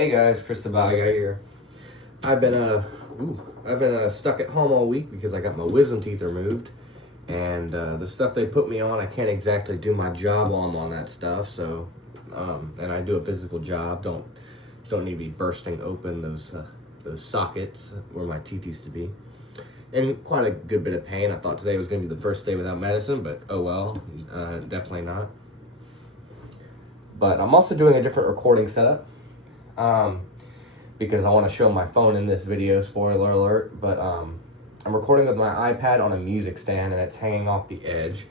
Hey guys, Chris the Valley Guy here. I've been stuck at home all week because I got my wisdom teeth removed, and the stuff they put me on, I can't exactly do my job while I'm on that stuff. So, and I do a physical job. Don't need to be bursting open those sockets where my teeth used to be. In quite a good bit of pain. I thought today was going to be the first day without medicine, but oh well, definitely not. But I'm also doing a different recording setup. Because I want to show my phone in this video, spoiler alert, but I'm recording with my iPad on a music stand and it's hanging off the edge.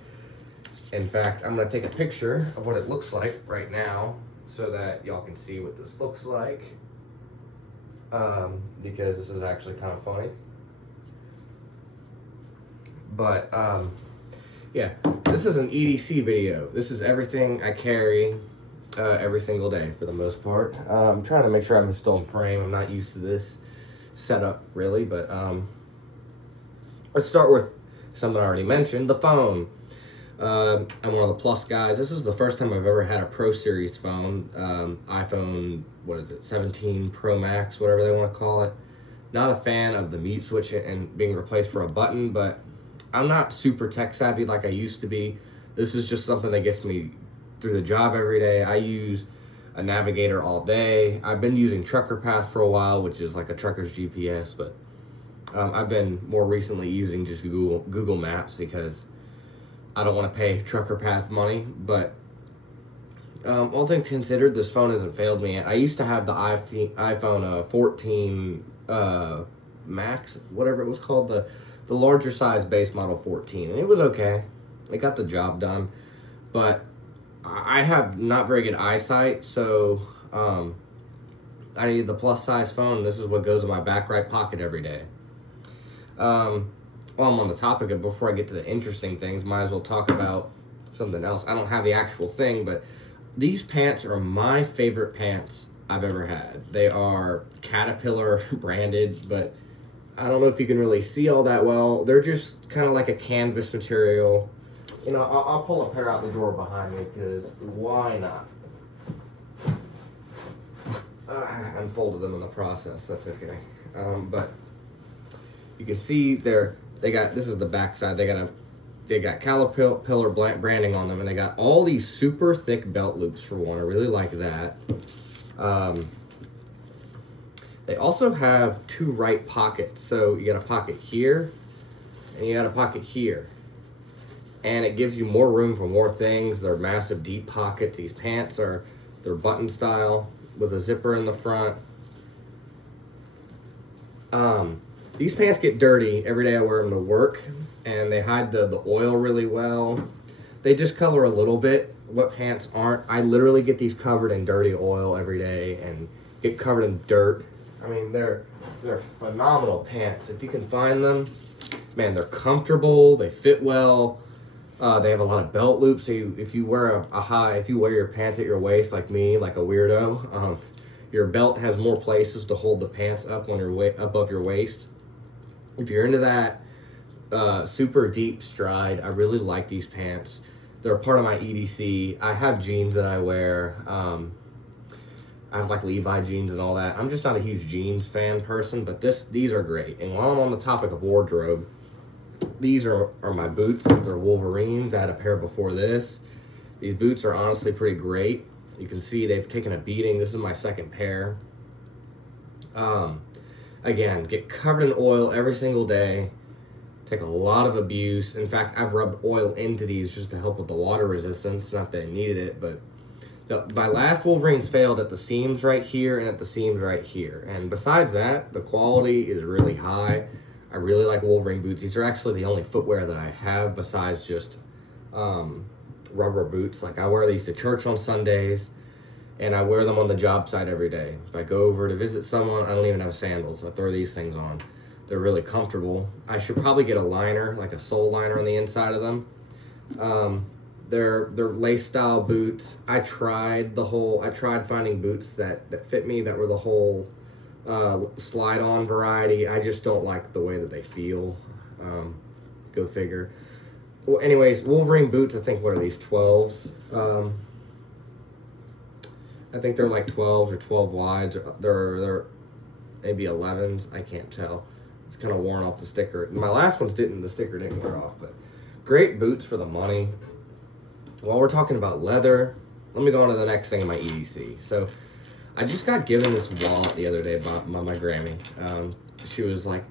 In fact, I'm going to take a picture of what it looks like right now so that y'all can see what this looks like, because this is actually kind of funny. But yeah, this is an EDC video. This is everything I carry every single day for the most part. I'm trying to make sure I'm still in frame. I'm not used to this setup really, but let's start with something I already mentioned, the phone. I'm one of the Plus guys. This is the first time I've ever had a Pro Series phone, iPhone, 17 Pro Max, whatever they want to call it. Not a fan of the mute switch and being replaced for a button, but I'm not super tech savvy like I used to be. This is just something that gets me through the job every day. I use a navigator all day. I've been using Trucker Path for a while, which is like a trucker's GPS, but I've been more recently using just Google Maps because I don't want to pay Trucker Path money. But all things considered, this phone hasn't failed me yet. I used to have the iPhone 14 Max, whatever it was called, the larger size base model 14, and it was okay. It got the job done, but I have not very good eyesight, so I needed the plus size phone. This is what goes in my back right pocket every day. While I'm on the topic of, before I get to the interesting things, might as well talk about something else. I don't have the actual thing, but these pants are my favorite pants I've ever had. They are Caterpillar branded, but I don't know if you can really see all that well. They're just kind of like a canvas material. You know, I'll pull a pair out the drawer behind me, because why not? I unfolded them in the process, that's okay. But you can see they got, this is the back side, they got Caterpillar branding on them, and they got all these super thick belt loops for one. I really like that. They also have two right pockets, so you got a pocket here, and you got a pocket here. And it gives you more room for more things. They're massive deep pockets. These pants they're button style with a zipper in the front. These pants get dirty every day I wear them to work, and they hide the oil really well. They discolor a little bit. What pants aren't? I literally get these covered in dirty oil every day and get covered in dirt. I mean, they're phenomenal pants. If you can find them, man, they're comfortable. They fit well. They have a lot of belt loops, so if you wear if you wear your pants at your waist like me, like a weirdo, your belt has more places to hold the pants up when you're above your waist. If you're into that super deep stride, I really like these pants. They're a part of my EDC. I have jeans that I wear. I have like Levi jeans and all that. I'm just not a huge jeans fan person, but these are great. And while I'm on the topic of wardrobe, these are my boots. They're Wolverines. I had a pair before this. These boots are honestly pretty great. You can see they've taken a beating. This is my second pair. Again, get covered in oil every single day. Take a lot of abuse. In fact, I've rubbed oil into these just to help with the water resistance. Not that I needed it, but my last Wolverines failed at the seams right here and at the seams right here. And besides that, the quality is really high. I really like Wolverine boots. These are actually the only footwear that I have besides just rubber boots. Like, I wear these to church on Sundays, and I wear them on the job site every day. If I go over to visit someone, I don't even have sandals. I throw these things on. They're really comfortable. I should probably get a liner, like a sole liner on the inside of them. They're lace style boots. I tried finding boots that fit me, that were the whole slide on variety. I just don't like the way that they feel. Go figure. Well, anyways, Wolverine boots, I think, what are these, 12s? I think they're like 12s or 12 wides. They're maybe 11s. I can't tell. It's kind of worn off the sticker. My last ones didn't. The sticker didn't wear off, but great boots for the money. While we're talking about leather, let me go on to the next thing in my EDC. So I just got given this wallet the other day by my Grammy. She was like,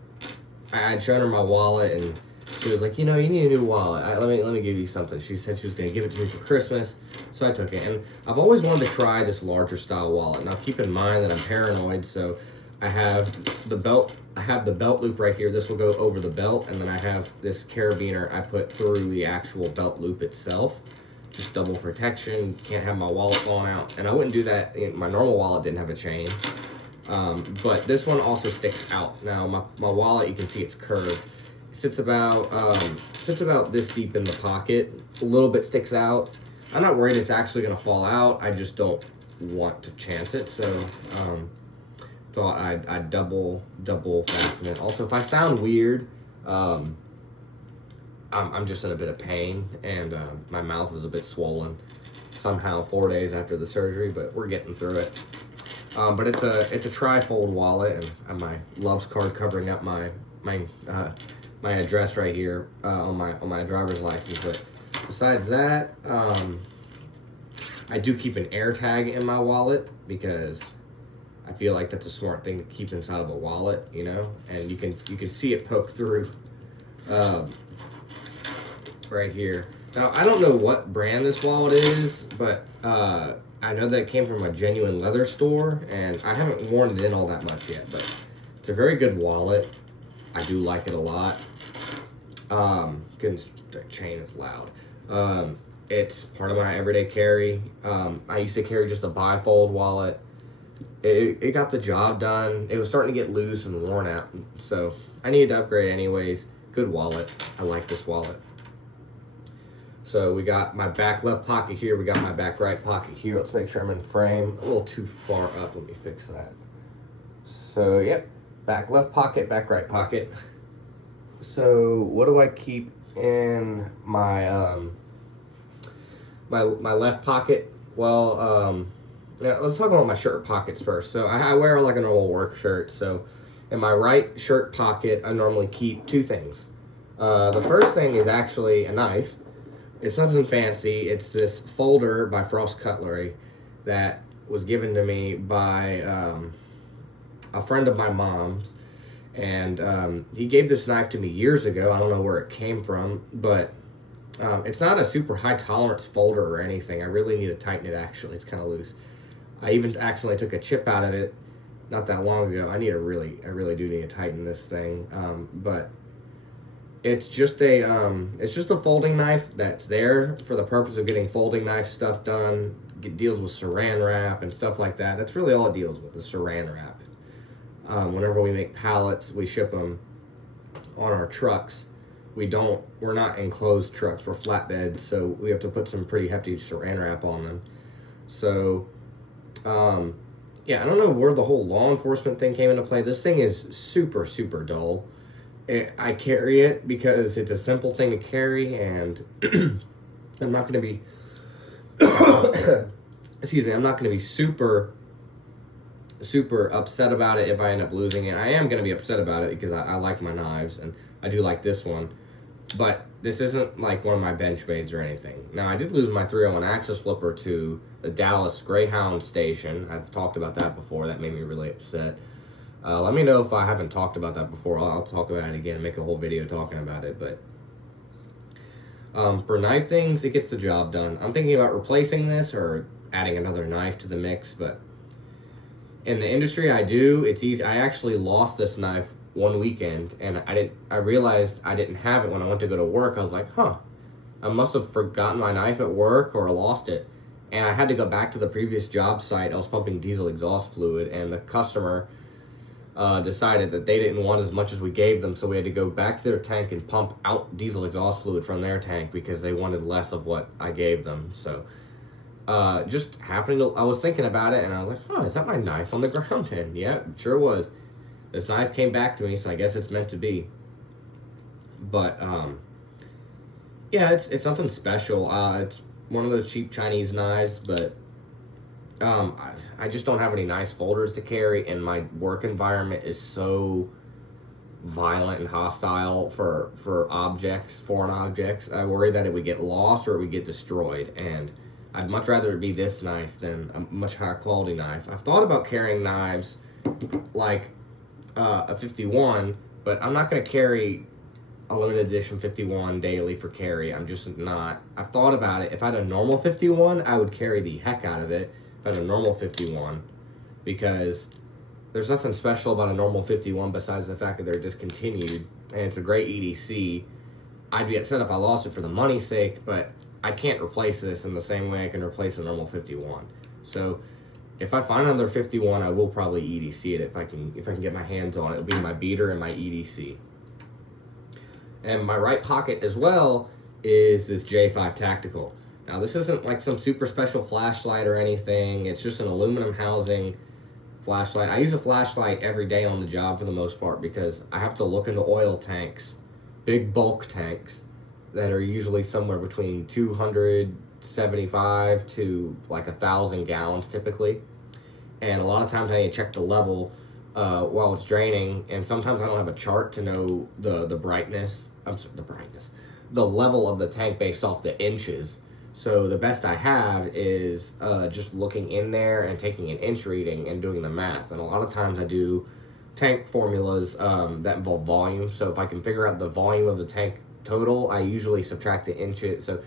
I had shown her my wallet, and she was like, you need a new wallet. Let me give you something. She said she was going to give it to me for Christmas, so I took it. And I've always wanted to try this larger style wallet. Now keep in mind that I'm paranoid, so I have the belt loop right here. This will go over the belt, and then I have this carabiner I put through the actual belt loop itself. Just double protection, can't have my wallet falling out. And I wouldn't do that, my normal wallet didn't have a chain. But this one also sticks out. Now my wallet, you can see it's curved. It sits about this deep in the pocket. A little bit sticks out. I'm not worried it's actually gonna fall out. I just don't want to chance it. So thought I'd double fasten it. Also, if I sound weird, I'm just in a bit of pain, and my mouth is a bit swollen somehow 4 days after the surgery, but we're getting through it. But it's a tri-fold wallet, and my Loves card covering up my address right here on my driver's license. But besides that, I do keep an air tag in my wallet because I feel like that's a smart thing to keep inside of a wallet, and you can see it poke through. Right here. Now, I don't know what brand this wallet is, but I know that it came from a genuine leather store, and I haven't worn it in all that much yet, but it's a very good wallet. I do like it a lot. The chain is loud. It's part of my everyday carry. I used to carry just a bifold wallet. It got the job done. It was starting to get loose and worn out, so I needed to upgrade anyways. Good wallet. I like this wallet. So we got my back left pocket here. We got my back right pocket here. Let's make sure I'm in frame. A little too far up. Let me fix that. So, yep. Back left pocket, back right pocket. So, what do I keep in my my left pocket? Well, yeah, let's talk about my shirt pockets first. So, I wear like a normal work shirt. So, in my right shirt pocket, I normally keep two things. The first thing is actually a knife. It's nothing fancy. It's this folder by Frost Cutlery that was given to me by a friend of my mom's. And he gave this knife to me years ago. I don't know where it came from, but it's not a super high tolerance folder or anything. I really need to tighten it, actually. It's kind of loose. I even accidentally took a chip out of it not that long ago. I really do need to tighten this thing. But it's just a folding knife that's there for the purpose of getting folding knife stuff done. It deals with saran wrap and stuff like that. That's really all it deals with, is saran wrap. Whenever we make pallets, we ship them on our trucks. We're not enclosed trucks, we're flatbed, so we have to put some pretty hefty saran wrap on them. So, yeah, I don't know where the whole law enforcement thing came into play. This thing is super, super dull. I carry it because it's a simple thing to carry, and I'm not going to be, I'm not going to be super upset about it if I end up losing it. I am going to be upset about it because I like my knives, and I do like this one, but this isn't like one of my Benchmades or anything. Now, I did lose my 301 axis flipper to the Dallas Greyhound station. I've talked about that before. That made me really upset. Let me know if I haven't talked about that before. I'll talk about it again, make a whole video talking about it. But for knife things, it gets the job done. I'm thinking about replacing this or adding another knife to the mix, but in the industry I do, it's easy. I actually lost this knife one weekend, and I realized I didn't have it when I went to go to work. I was like, I must have forgotten my knife at work or lost it. And I had to go back to the previous job site. I was pumping diesel exhaust fluid, and the customer decided that they didn't want as much as we gave them, so we had to go back to their tank and pump out diesel exhaust fluid from their tank because they wanted less of what I gave them. So just happening to, I was thinking about it, and I was like, is that my knife on the ground? And yeah, it sure was. This knife came back to me, so I guess it's meant to be. But yeah, it's something special. It's one of those cheap Chinese knives, but I just don't have any nice folders to carry, and my work environment is so violent and hostile for objects, foreign objects. I worry that it would get lost or it would get destroyed, and I'd much rather it be this knife than a much higher quality knife. I've thought about carrying knives like a 51, but I'm not going to carry a limited edition 51 daily for carry. I'm just not. I've thought about it. If I had a normal 51, I would carry the heck out of it if I had a normal 51, because there's nothing special about a normal 51 besides the fact that they're discontinued, and it's a great EDC. I'd be upset if I lost it for the money's sake, but I can't replace this in the same way I can replace a normal 51. So if I find another 51, I will probably EDC it if I can get my hands on it. It'll be my beater and my EDC. And my right pocket as well is this J5 Tactical. Now this isn't like some super special flashlight or anything. It's just an aluminum housing flashlight. I use a flashlight every day on the job for the most part because I have to look into oil tanks, big bulk tanks that are usually somewhere between 275 to like 1,000 gallons typically. And a lot of times I need to check the level while it's draining, and sometimes I don't have a chart to know the brightness. The level of the tank based off the inches. So the best I have is just looking in there and taking an inch reading and doing the math. And a lot of times I do tank formulas that involve volume. So if I can figure out the volume of the tank total, I usually subtract the inches. So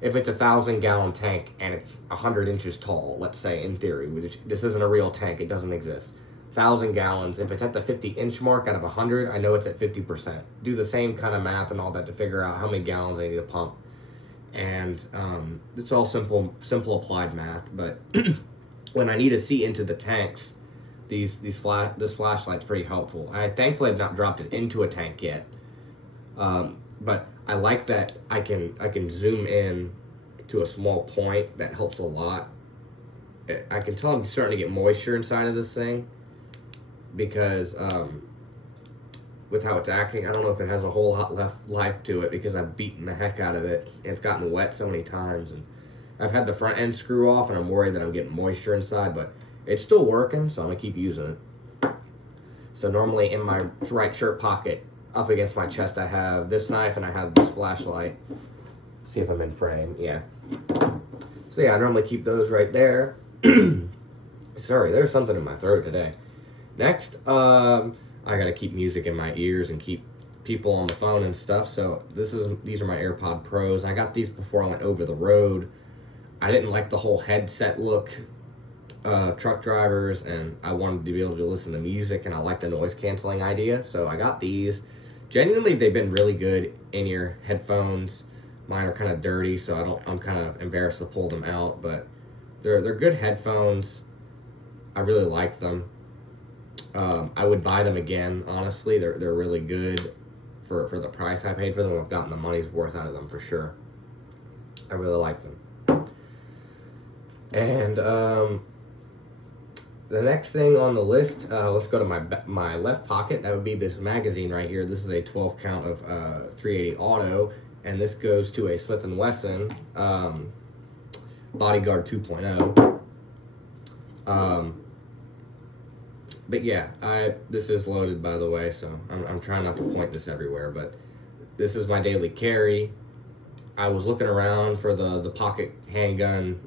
if it's a 1,000-gallon tank and it's 100 inches tall, let's say in theory, which this isn't a real tank, it doesn't exist. 1,000 gallons, if it's at the 50-inch mark out of 100, I know it's at 50%. Do the same kind of math and all that to figure out how many gallons I need to pump. And it's all simple applied math. But when I need to see into the tanks, this flashlight's pretty helpful. I thankfully have not dropped it into a tank yet, but I like that I can zoom in to a small point. That helps a lot. I can tell I'm starting to get moisture inside of this thing because with how it's acting, I don't know if it has a whole lot left life to it because I've beaten the heck out of it and it's gotten wet so many times, and I've had the front end screw off and I'm worried that I'm getting moisture inside, but it's still working, so I'm gonna keep using it. So normally in my right shirt pocket up against my chest I have this knife and I have this flashlight. See if I'm in frame. Yeah. So yeah, I normally keep those right there. Sorry, there's something in my throat today. Next, I gotta keep music in my ears and keep people on the phone and stuff. So these are my AirPod Pros. I got these before I went over the road. I didn't like the whole headset look, truck drivers, and I wanted to be able to listen to music, and I like the noise canceling idea. So I got these. Genuinely, they've been really good in-ear headphones. Mine are kind of dirty, so I'm kind of embarrassed to pull them out, but they're good headphones. I really like them. I would buy them again, honestly. They're really good for the price I paid for them. I've gotten the money's worth out of them for sure. I really like them. And the next thing on the list, let's go to my left pocket. That would be this magazine right here. This is a 12 count of 380 auto, and this goes to a Smith & Wesson Bodyguard 2.0. But yeah, this is loaded, by the way, so I'm trying not to point this everywhere, but this is my daily carry. I was looking around for the pocket handgun,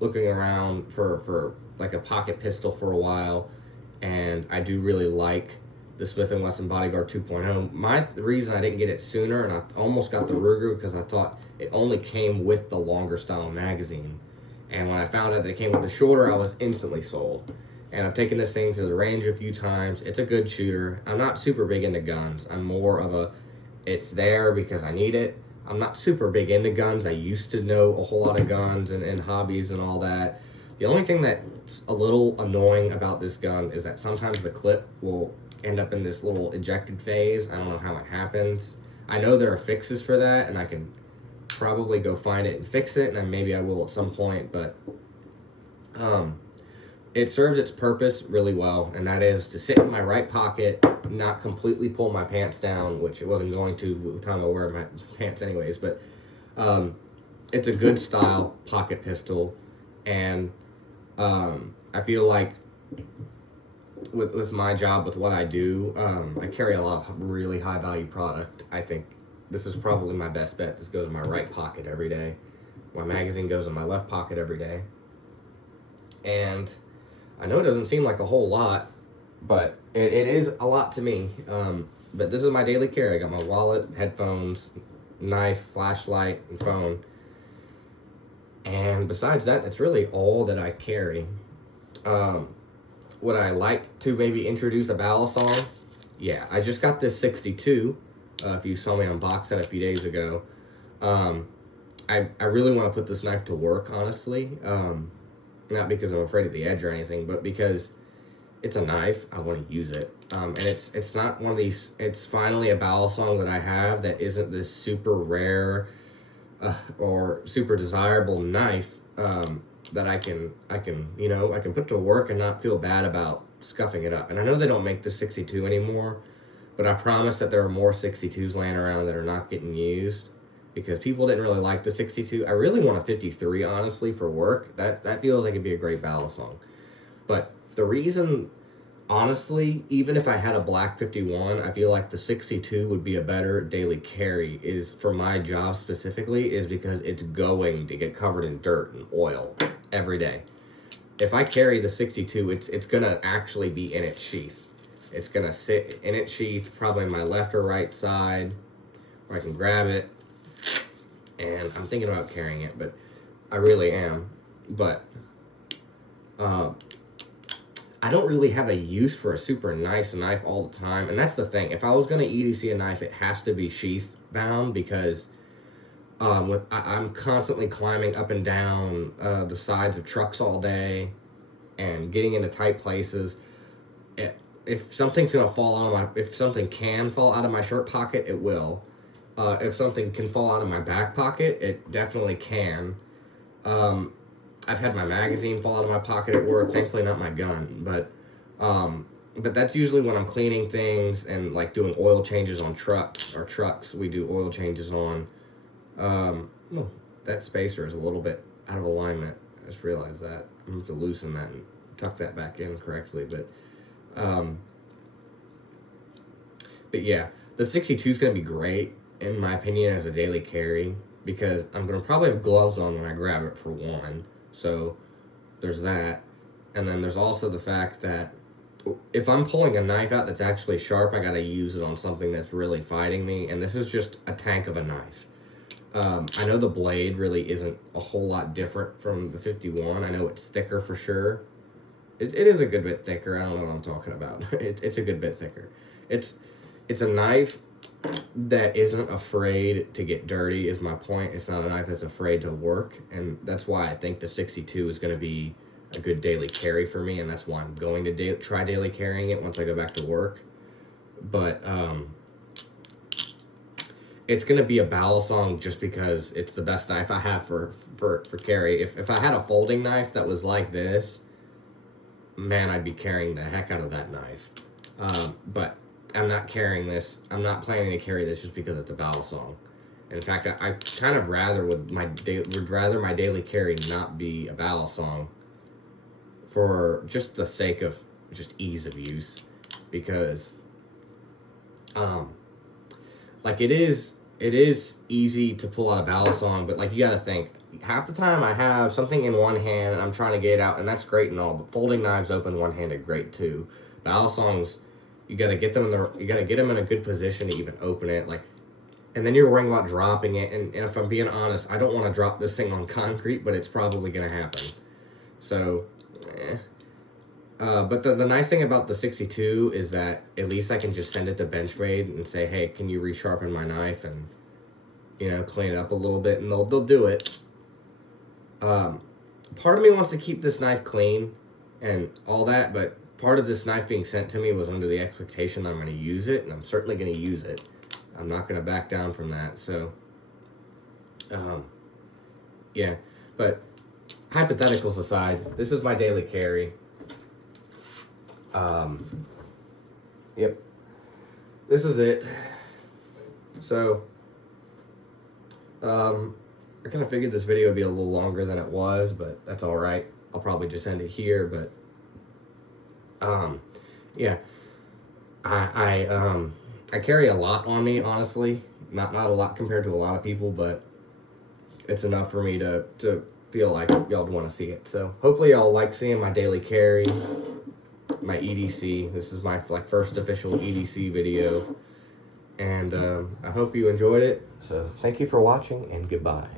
looking around for like a pocket pistol for a while, and I do really like the Smith & Wesson Bodyguard 2.0. The reason I didn't get it sooner, and I almost got the Ruger, because I thought it only came with the longer style magazine. And when I found out that it came with the shorter, I was instantly sold. And I've taken this thing to the range a few times. It's a good shooter. I'm not super big into guns. I'm more of it's there because I need it. I'm not super big into guns. I used to know a whole lot of guns and hobbies and all that. The only thing that's a little annoying about this gun is that sometimes the clip will end up in this little ejected phase. I don't know how it happens. I know there are fixes for that, and I can probably go find it and fix it, and then maybe I will at some point, but it serves its purpose really well, and that is to sit in my right pocket, not completely pull my pants down, which it wasn't going to the time I wear my pants anyways, but it's a good style pocket pistol. And I feel like with my job, with what I do, I carry a lot of really high value product. I think this is probably my best bet. This goes in my right pocket every day. My magazine goes in my left pocket every day. And I know it doesn't seem like a whole lot, but it is a lot to me. But this is my daily carry. I got my wallet, headphones, knife, flashlight, and phone. And besides that, that's really all that I carry. Would I like to maybe introduce a barrel song? Yeah, I just got this 62. If you saw me unbox that a few days ago. I really want to put this knife to work, honestly. Not because I'm afraid of the edge or anything, but because it's a knife. I want to use it. And it's not one of these, it's finally a barrel song that I have that isn't this super rare or super desirable knife that I can put to work and not feel bad about scuffing it up. And I know they don't make the 62 anymore, but I promise that there are more 62s laying around that are not getting used because people didn't really like the 62. I really want a 53, honestly, for work. That feels like it'd be a great barrel song. But the reason, honestly, even if I had a black 51, I feel like the 62 would be a better daily carry, is for my job specifically, is because it's going to get covered in dirt and oil every day. If I carry the 62, it's gonna actually be in its sheath. It's gonna sit in its sheath, probably my left or right side, where I can grab it. And I'm thinking about carrying it, but I really am. But I don't really have a use for a super nice knife all the time. And that's the thing. If I was going to EDC a knife, it has to be sheath bound because I'm constantly climbing up and down the sides of trucks all day and getting into tight places. If something's going to fall out of my, if something can fall out of my shirt pocket, it will. If something can fall out of my back pocket, it definitely can. I've had my magazine fall out of my pocket at work. Thankfully, not my gun, but that's usually when I'm cleaning things and like doing oil changes on trucks. Our trucks, we do oil changes on. That spacer is a little bit out of alignment. I just realized that. I'm going to have to loosen that and tuck that back in correctly. But yeah, the 62 is going to be great, in my opinion, as a daily carry because I'm going to probably have gloves on when I grab it for one. So there's that. And then there's also the fact that if I'm pulling a knife out that's actually sharp, I got to use it on something that's really fighting me. And this is just a tank of a knife. I know the blade really isn't a whole lot different from the 51. I know it's thicker for sure. It is a good bit thicker. I don't know what I'm talking about. It's a good bit thicker. It's a knife that isn't afraid to get dirty, is my point. It's not a knife that's afraid to work, and that's why I think the 62 is going to be a good daily carry for me, and that's why I'm going to try daily carrying it once I go back to work. But it's going to be a barrel song just because it's the best knife I have for carry. If I had a folding knife that was like this, man, I'd be carrying the heck out of that knife. But I'm not carrying this. I'm not planning to carry this just because it's a barrel song. In fact, I kind of would rather my daily carry not be a barrel song for just the sake of just ease of use, because like it is easy to pull out a barrel song, but like you got to think, half the time I have something in one hand and I'm trying to get it out, and that's great and all, but folding knives open one-handed great too. Barrel songs, you gotta get them in a good position to even open it, like, and then you're worrying about dropping it. And if I'm being honest, I don't want to drop this thing on concrete, but it's probably gonna happen. So, but the nice thing about the 62 is that at least I can just send it to Benchmade and say, hey, can you resharpen my knife and clean it up a little bit, and they'll do it. Part of me wants to keep this knife clean and all that, but part of this knife being sent to me was under the expectation that I'm going to use it, and I'm certainly going to use it. I'm not going to back down from that. So, yeah. But hypotheticals aside, this is my daily carry. Yep. This is it. So, I I kind of figured this video would be a little longer than it was, but that's all right. I'll probably just end it here. But yeah, I carry a lot on me, honestly. Not a lot compared to a lot of people, but it's enough for me to feel like y'all would want to see it. So hopefully y'all like seeing my daily carry, my EDC. This is my first official EDC video, and I hope you enjoyed it. So thank you for watching, and goodbye.